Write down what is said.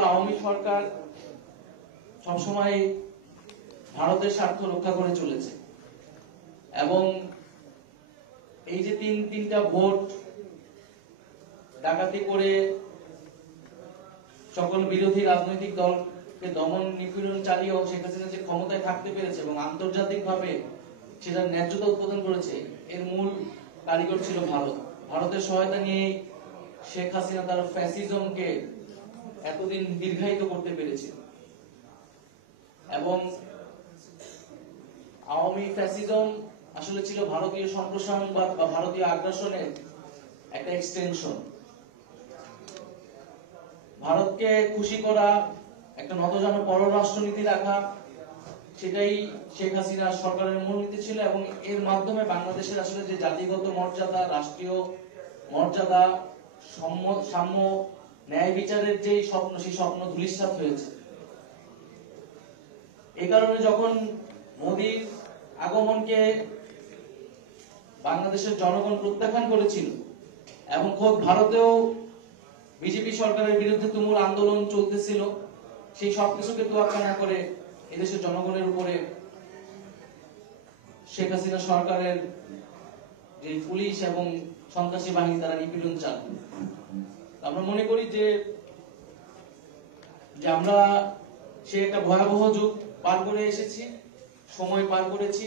আওয়ামী সরকার সবসময় ভারতের স্বার্থ রক্ষা করে চলেছে এবং এই যে তিনটা ভোট ডাকাতি করে সকল বিরোধী রাজনৈতিক দলকে দমন নিপীড়ন চালিয়েও শেখ হাসিনা যে ক্ষমতায় থাকতে পেরেছে এবং আন্তর্জাতিকভাবে সেটার ন্যায্যতা উৎপাদন করেছে, এর মূল কারিগর ছিল ভারত। ভারতের সহায়তা নিয়ে শেখ হাসিনা তার ফ্যাসিজমকে এতদিন দীর্ঘায়িত করতে পেরেছে এবং আওয়ামী ফ্যাসিজম আসলে ছিল ভারতীয় সম্প্রসারণবাদ বা ভারতীয় আগ্রাসনের একটা এক্সটেনশন। ভারতকে খুশি করা, একটা নতজানু পররাষ্ট্রনীতি রাখা, সেটাই শেখ হাসিনা সরকারের মূলনীতি ছিল এবং এর মাধ্যমে বাংলাদেশের আসলে যে জাতিগত মর্যাদা, রাষ্ট্রীয় মর্যাদা, সাম্য, ন্যায় বিচারের যে স্বপ্ন, সেই স্বপ্ন ধূলিসাৎ হয়েছে। এই কারণে যখন মোদির আগমনকে বাংলাদেশের জনগণ প্রত্যাখ্যান করেছিল এবং খোদ ভারতেও বিজেপি সরকারের বিরুদ্ধে তুমুল আন্দোলন চলতেছিল, সেই সবকিছুকে তোয়াক্কা না করে এদেশের জনগণের উপরে শেখ হাসিনা সরকারের যে পুলিশ এবং সন্ত্রাসী বাহিনী তারা নিপীড়ন চালায়। আমরা মনে করি যে আমরা সে একটা ভয়াবহ যুগ পার করে এসেছি, সময় পার করেছি।